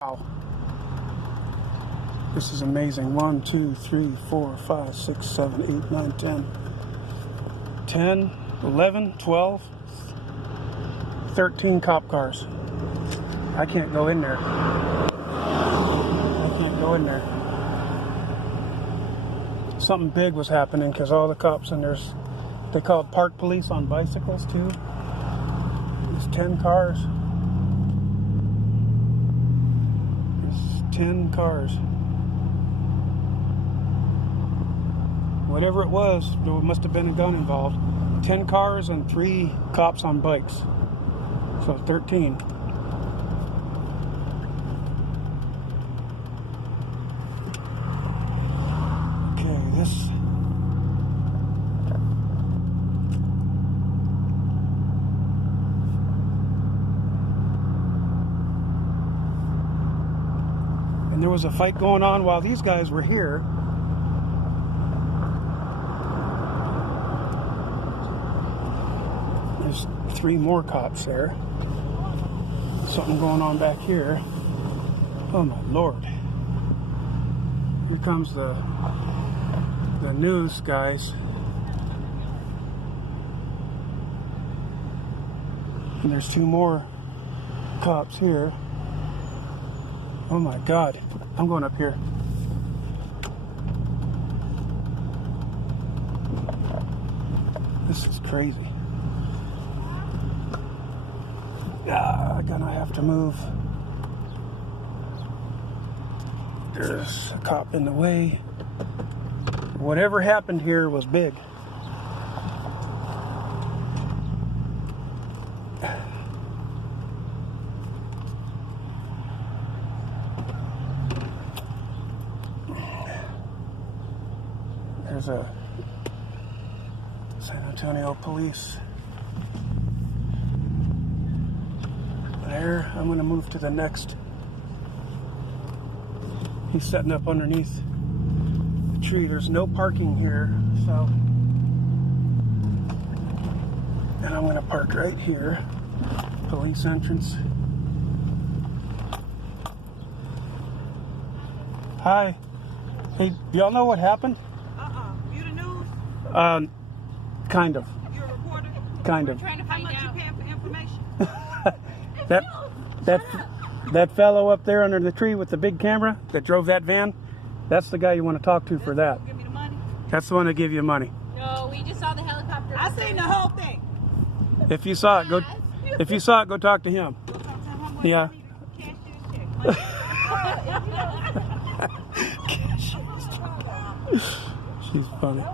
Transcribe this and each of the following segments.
Wow. This is amazing. 1, 2, 3, 4, 5, 6, 7, 8, 9, 10. 10, 11, 12, 13 cop cars. I can't go in there. I can't go in there. Something big was happening because all the cops and they called park police on bicycles too. There's 10 cars. 10 cars. Whatever it was, there must have been a gun involved. 10 cars and 3 cops on bikes. So 13. Okay, this. And there was a fight going on while these guys were here. There's 3 more cops there. Something going on back here. Oh my Lord. Here comes the news guys. And there's 2 more cops here. Oh my God, I'm going up here. This is crazy. I'm gonna have to move. There's a cop in the way. Whatever happened here was big. There's a San Antonio police there. I'm going to move to the next. He's setting up underneath the tree. There's no parking here, so. And I'm going to park right here. Police entrance. Hi. Hey, do y'all know what happened? You the news? Kind of. You're a reporter? Kind of. Trying to find out. How much you paying for information? That fellow up there under the tree with the big camera that drove that van, that's the guy you want to talk to for that. Give me the money. That's the one that give you money. No, we just saw the helicopter. I seen the whole thing. If you saw it, go talk to him. Yeah. She's funny.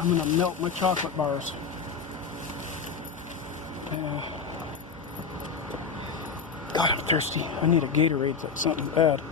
I'm gonna melt my chocolate bars. God, I'm thirsty. I need a Gatorade. That's something bad.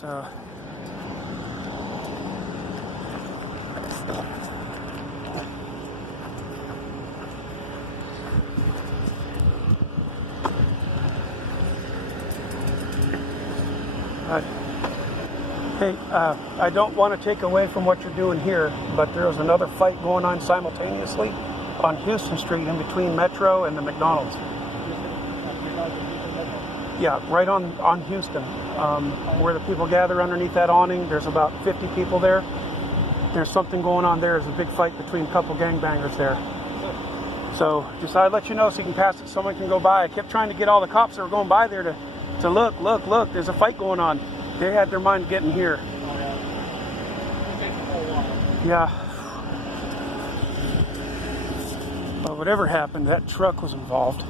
So. Hey, I don't want to take away from what you're doing here, but there was another fight going on simultaneously on Houston Street in between Metro and the McDonald's. Yeah, right on Houston, where the people gather underneath that awning. There's about 50 people there. There's something going on there. There's a big fight between a couple gangbangers there. So just I'd let you know so you can pass it. Someone can go by. I kept trying to get all the cops that were going by there to look. There's a fight going on. They had their mind getting here. Yeah. But whatever happened, that truck was involved.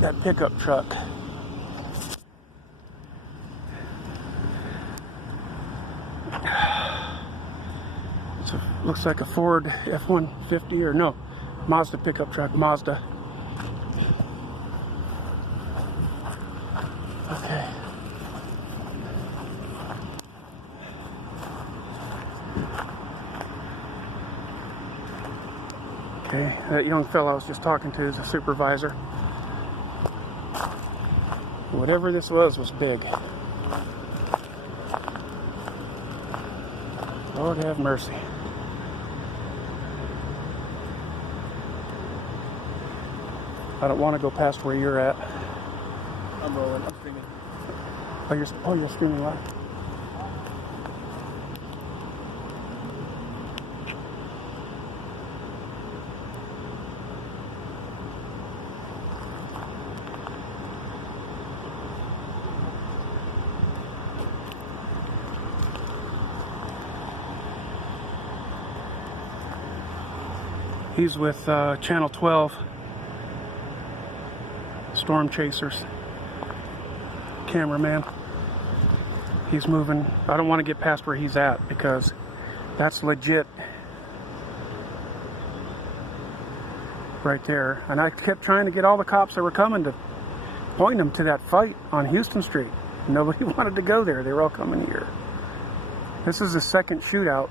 That pickup truck. So looks like a Ford F-150 or no, Mazda pickup truck, Mazda. Okay. Okay, that young fellow I was just talking to is a supervisor. Whatever this was big. Lord have mercy. I don't want to go past where you're at. I'm rolling. I'm streaming. Oh, you're streaming live. He's with Channel 12, Storm Chasers, cameraman. He's moving. I don't want to get past where he's at because that's legit right there. And I kept trying to get all the cops that were coming to point them to that fight on Houston Street. Nobody wanted to go there. They were all coming here. This is the second shootout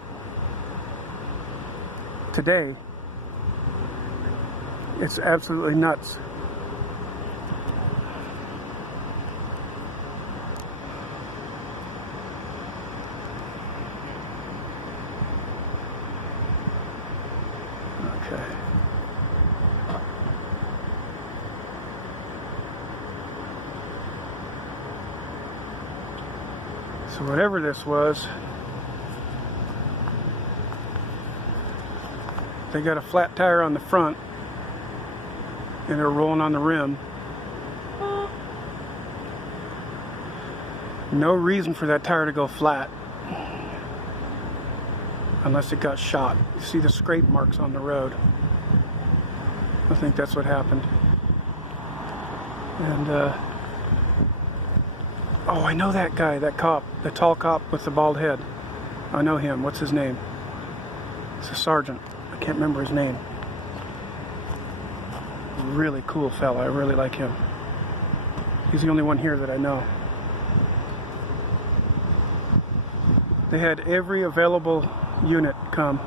today. It's absolutely nuts. Okay. So whatever this was, they got a flat tire on the front and they're rolling on the rim. No reason for that tire to go flat unless it got shot. You see the scrape marks on the road. I think that's what happened. And oh, I know that guy, that cop, the tall cop with the bald head. I know him. What's his name? It's a sergeant. I can't remember his name. Really cool fella. I really like him. He's the only one here that I know. They had every available unit come.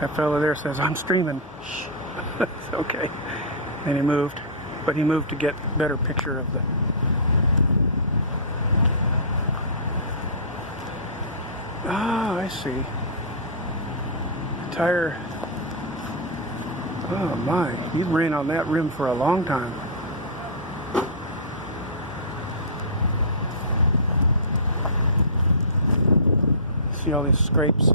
That fella there says, "I'm streaming." Shh. It's okay. And he moved. But he moved to get a better picture of the... Ah, I see. The tire. Oh my, he ran on that rim for a long time. See all these scrapes?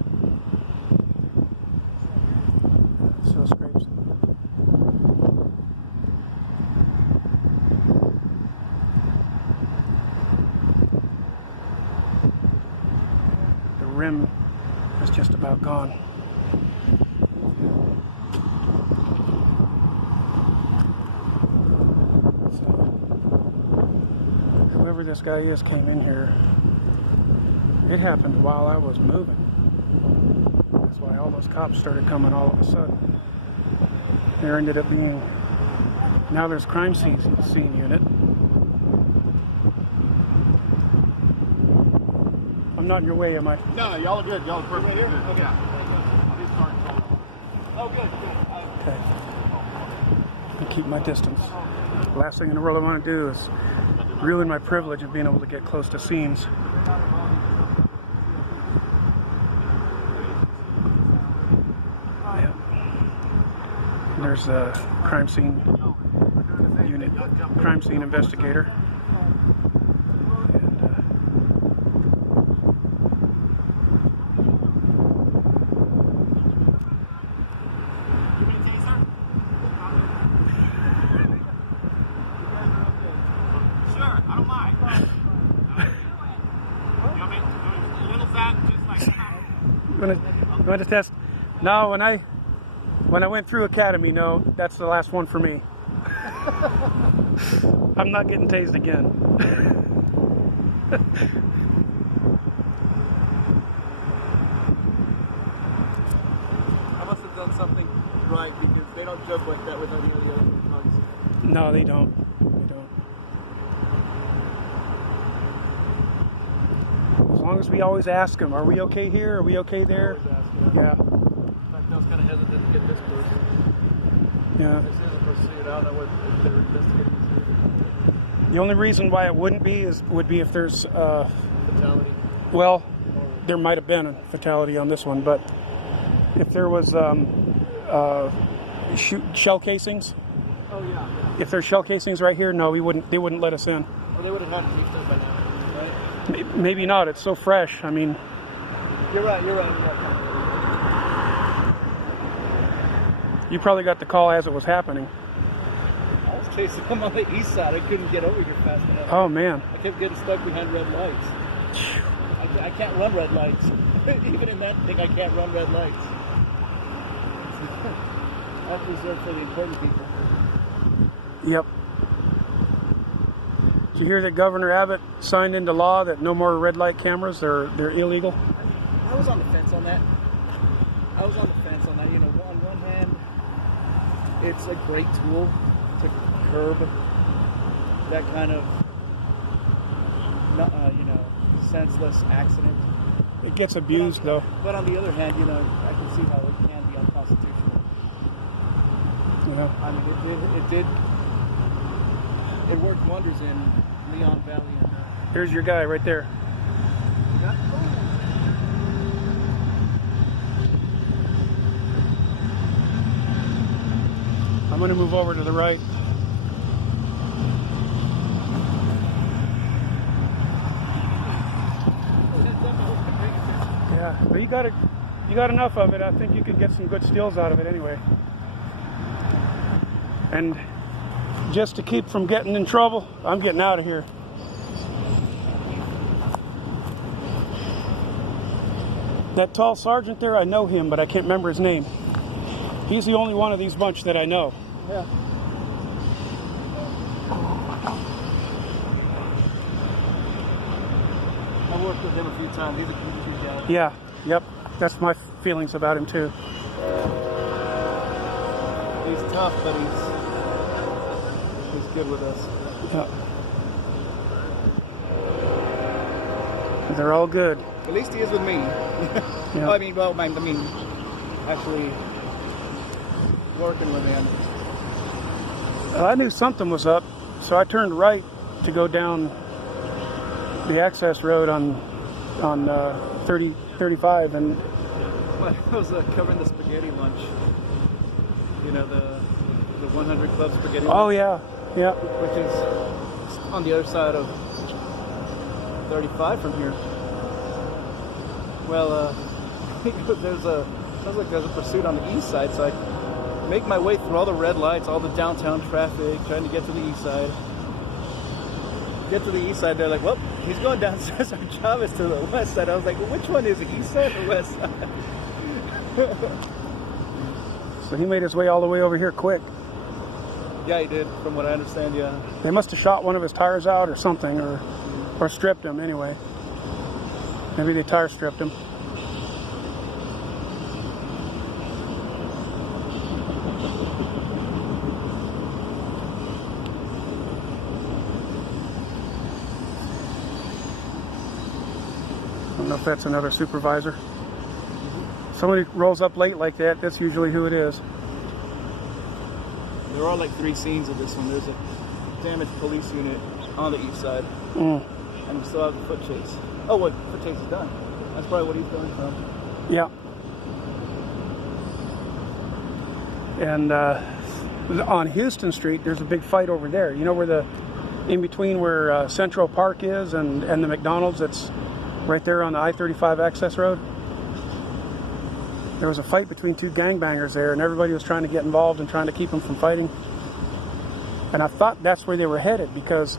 See those scrapes? The rim is just about gone. So, whoever this guy is came in here. It happened while I was moving. That's why all those cops started coming all of a sudden. There ended up being... Now there's crime scene unit. I'm not in your way, am I? No, y'all are good. Y'all are perfect. Right here? Okay. I'll be starting. Oh, good. Okay. I keep my distance. The last thing in the world I want to do is ruin my privilege of being able to get close to scenes. There's a crime scene unit, crime scene investigator. And, Sure, I don't mind. You a little fat, just like... you want to test? No, when I went through Academy, no, that's the last one for me. I'm not getting tased again. I must have done something right because they don't joke like that with any of the other drugs. No, they don't. They don't. As long as we always ask them, are we okay here? Are we okay there? Always ask, Yeah. In fact, I was kind of hesitant to get this close. Yeah. This is a pursuit. I don't know if they're investigating. The only reason why it wouldn't be would be if there's Fatality. well, there might have been a fatality on this one, but if there was shell casings, Oh yeah. if there's shell casings right here, no, they wouldn't let us in. Well, they would have had it beefed up by now, right? Maybe not. It's so fresh. I mean, You're right. you probably got the call as it was happening. I was chasing them on the east side. I couldn't get over here fast enough. Oh man. I kept getting stuck behind red lights. I can't run red lights. Even in that thing, I can't run red lights. That's reserved for the important people. Yep. Did you hear that Governor Abbott signed into law that no more red light cameras? They're illegal. I was on the fence on that. You know, on one hand, it's a great tool to curb that kind of, senseless accident. It gets abused though. But on the other hand, you know, I can see how it can be unconstitutional. Yeah. I mean, it worked wonders in Leon Valley. And Here's your guy right there. I'm going to move over to the right. Yeah, but you got enough of it. I think you could get some good stills out of it anyway. And just to keep from getting in trouble, I'm getting out of here. That tall sergeant there, I know him, but I can't remember his name. He's the only one of these bunch that I know. yeah. I worked with him a few times. He's a good guy. Yeah, yep. That's my feelings about him too. He's tough, but he's good with us. Yeah. They're all good. At least he is with me. Yeah. Actually working with him. I knew something was up, so I turned right to go down the access road on 35, and Well, I was covering the spaghetti lunch. You know, the 100 Club spaghetti lunch. oh yeah, yeah. Which is on the other side of 35 from here. Well, sounds like there's a pursuit on the east side, so I make my way through all the red lights, all the downtown traffic, trying to get to the east side. Get to the east side, they're like, well, he's going down Cesar Chavez to the west side. I was like, well, which one is it, east side or west side? So he made his way all the way over here quick. Yeah, he did, from what I understand, yeah. They must have shot one of his tires out or something, or stripped him anyway. Maybe they tire stripped him. I don't know if that's another supervisor. Somebody rolls up late like that, that's usually who it is. There are like 3 scenes of this one. There's a damaged police unit on the east side. And we still have the foot chase. Oh, what? Foot chase is done. That's probably what he's going from. Yeah. And on Houston Street, there's a big fight over there. You know where in between where Central Park is and the McDonald's that's right there on the I-35 access road? There was a fight between 2 gangbangers there, and everybody was trying to get involved and trying to keep them from fighting. And I thought that's where they were headed, because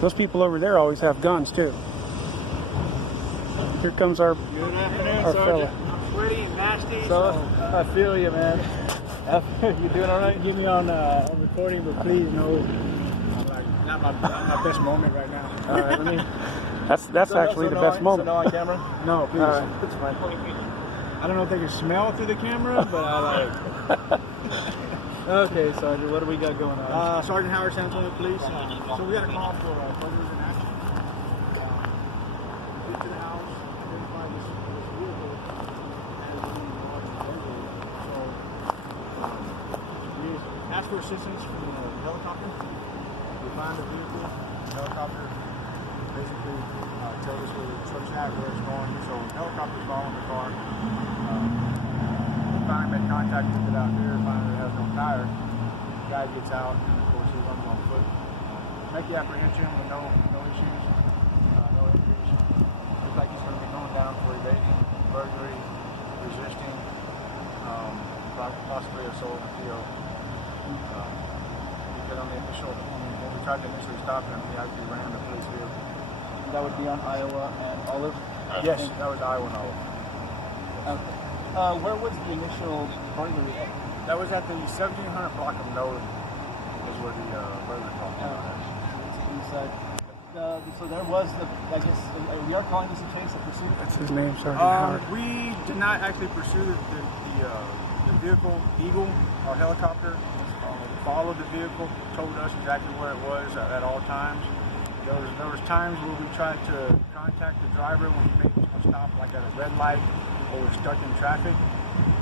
those people over there always have guns too. Here comes our Good afternoon, our Sergeant. fella. I'm sweaty and nasty, So, I feel you, man. You doing all right? get me on recording, but please, no. I'm like, not my best moment right now. All right, let me... That's actually the best moment. So no on camera? No, please. All right. It's fine. I don't know if they can smell through the camera, but I like. Okay, Sergeant, what do we got going on? Sgt Howard, San Antonio Police. So we got a call for burglary in action. Into the house. for assistance from the helicopter. We find the vehicle, the helicopter basically tells us where the truck's at, where it's going. So the helicopter's following the car. We finally make contact with it out here, finally it has no tire. The guy gets out, and of course he runs on foot. Make the apprehension with no issues, no injuries. Looks like he's going to be going down for evading, burglary, resisting, possibly assault and PO. Because on the initial, when we tried to initially stop him, he actually ran the police vehicle. That would be on Iowa and Olive? Yes, that was Iowa and Olive. Okay. Where was the initial burglary at? That was at the 1700 block of Node, is where the burglary call came out. Inside. So there was the, I guess, we are calling this a chase, a pursuit? That's his name, Sgt Howard. We did not actually pursue the vehicle, Eagle, our helicopter. Followed the vehicle, told us exactly where it was at all times. There was times where we tried to contact the driver when he made a stop, like at a red light, or was stuck in traffic.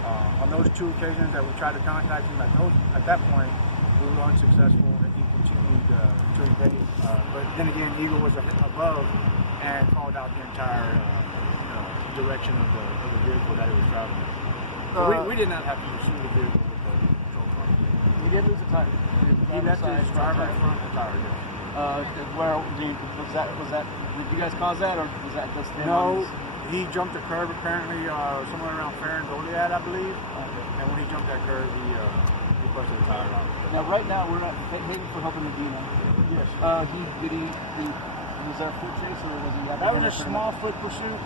On those two occasions that we tried to contact him, at that point, we were unsuccessful, and he continued to evade. But then again, Eagle was above and called out the entire direction of the vehicle that he was traveling. So we did not have to pursue the vehicle with the patrol car. We did lose a tire. He left his driver in front of the tire, yes. Where was that? Did you guys cause that, or was that just him? No, he jumped the curb apparently somewhere around Fair and Goliad, I believe. Okay. And when he jumped that curb, he busted the tire out. Now, right now, we're not maybe for helping Medina. Yes. Was that a foot chase, or was he? That was a small foot pursuit.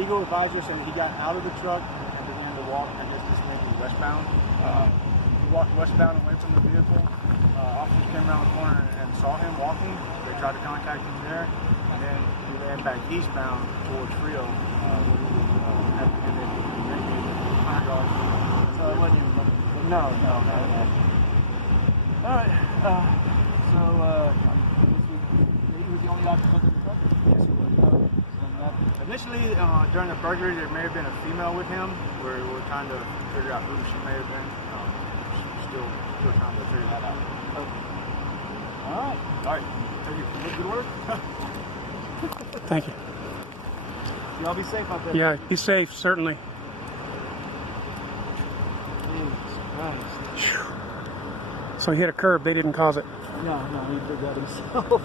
Eagle advised us, and he got out of the truck and began to walk. I guess this may be westbound. He walked westbound away from the vehicle. Officers came around the corner and saw him walking. They tried to contact him there, and then he ran back eastbound towards Frio. And then maybe 100 yards. So it wasn't even running. No. All right. So he was the only occupant of the truck? Yes, he was. Initially, during the burglary, there may have been a female with him. We're trying to figure out who she may have been. Still trying to figure that out. Okay. All right. Thank you. Good work. Thank you. Y'all be safe out there. Yeah, be safe, certainly. Jesus Christ. So he hit a curb, they didn't cause it, No, he did that himself.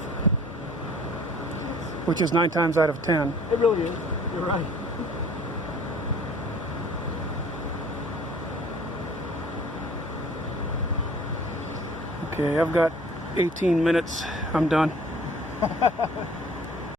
which is 9 times out of 10. It really is. You're right. Okay, I've got 18 minutes. I'm done.